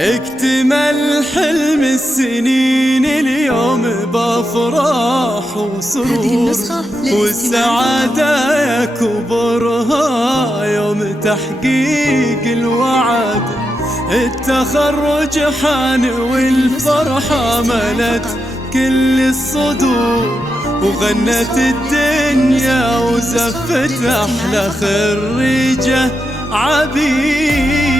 اكتمل حلم السنين اليوم بافراح وسرور، والسعادة يا كبرها يوم تحقيق الوعد. التخرج حان والفرحة ملت كل الصدور، وغنت الدنيا وزفت أحلى خريجة عبير.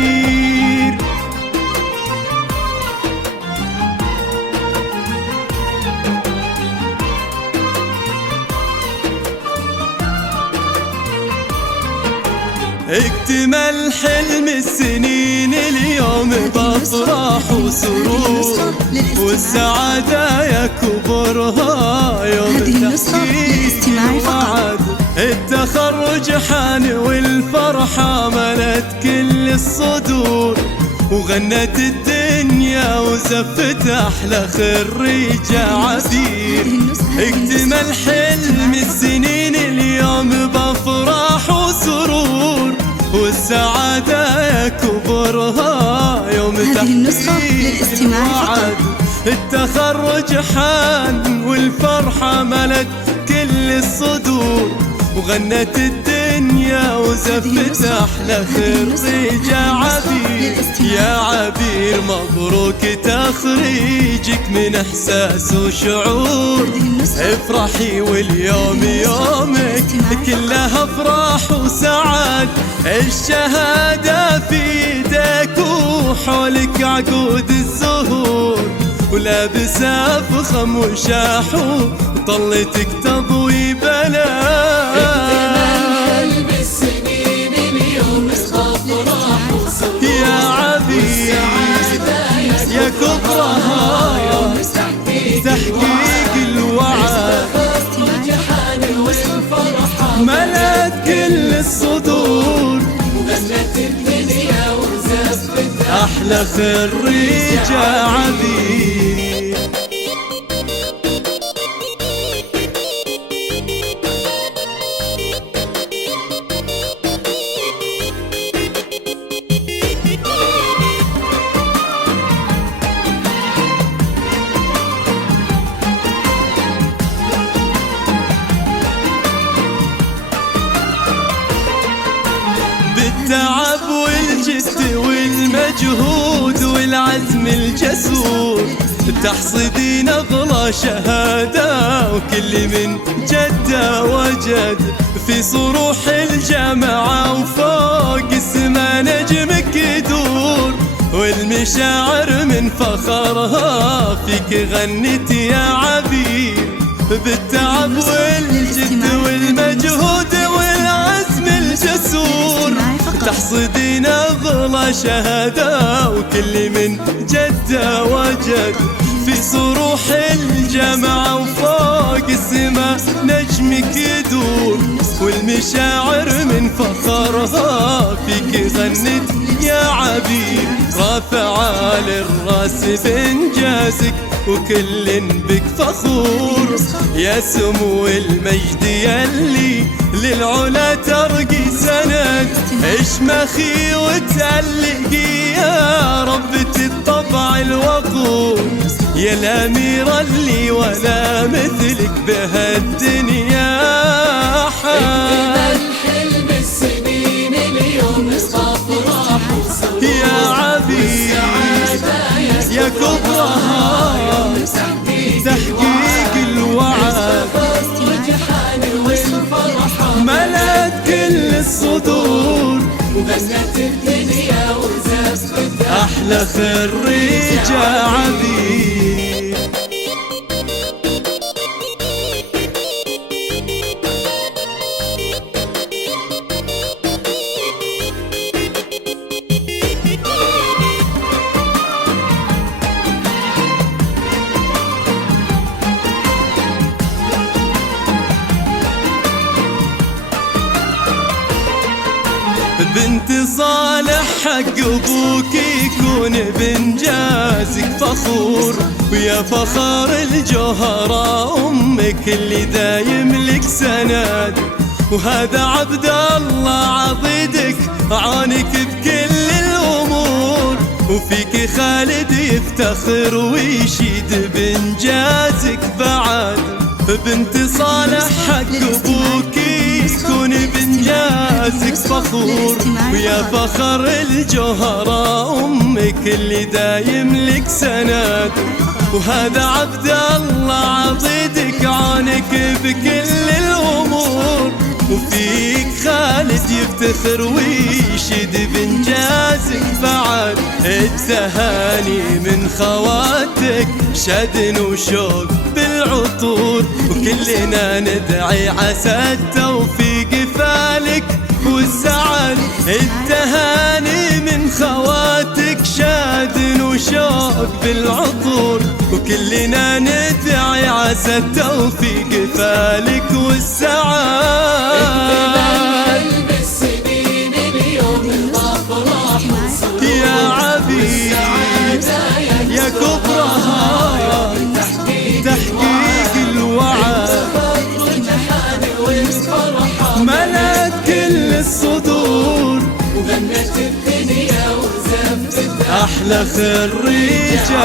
اكتمل حلم السنين اليوم بافراح وسرور، والسعادة يا كبرها يوم تحقيق الوعد. التخرج حان والفرحة ملت كل الصدور، وغنت الدنيا وزفت أحلى خريجة عبير. اكتمل حلم السنين اليوم بافراح وسرور، والسعادة يا كبرها يوم تحقيق الوعد. التخرج حان والفرحة ملت كل الصدور، وغنت الدنيا وزفت أحلى خريجة عبير. يا عبير مبروك تخريجك من إحساس وشعور، افرحي واليوم يومك كلها افراح وسعاد. الشهادة في ايدك وحولك عقود الزهور، ولابسة فخم وشاحو وطلتك تضوي بلاد. يا عبير يا كبرها تحقيق الوعد، ملت كل الصدور، وغنت الدنيا وزفت أحلى خريجة عبير. بالتعب والجد والمجهود والعزم الجسور، تحصدين أغلى شهادة وكل من جدة وجد. في صروح الجامعة وفوق السما نجمك يدور، والمشاعر من فخرها فيك غنت يا عبير. بالتعب والجد والمجهود والعزم الجسور، تحصدين أغلى شهادة وكل من جدة وجد. في صروح الجامعة وفوق السما نجمك يدور، والمشاعر من فخرها فيك غنت يا عبير. رافعة للراس بإنجازك وكل بك فخور، يا سمو المجد يلي للعلا ترقي سند. اشمخي وتعلقي يا ربة الطبع الوقور، يا الأميرة اللي ولا مثلك بهالدنيا حال. حلم السنين اليوم صفراح وسرور، يا عبير يا كبرها تحقيق الوعد، ملت كل الصدور، وغنت الدنيا وزفت أحلى خريجة عبير. بنت صالح حق ابوك يكون بانجازك فخور، ويا فخر الجوهرة امك اللي دايم لك سند. وهذا عبد الله عضيدك عانك بكل الامور، وفيك خالد يفتخر ويشيد بإنجازك بعد. بنت صالح حق أبوك يكون بإنجازك فخور، ويا فخر الجوهرة أمك اللي دايم لك سند. وهذا عبد الله عضيدك عانك بكل الأمور، وفيك خالد يفتخر ويشد بإنجازك بعد. التهاني من خواتك شدن وشوق بالعطور، وكلنا ندعي عسى التوفيق فالك والسعد. التهاني من خواتك شادن وشوق بالعطور، وكلنا ندعي عسى التوفيق فالك والسعد. بالسنين اليوم الافراح يا عبيد يا كبرها تحقيق الوعد، ملأت كل الصدور وغنت الدنيا وزفت أحلى خريجة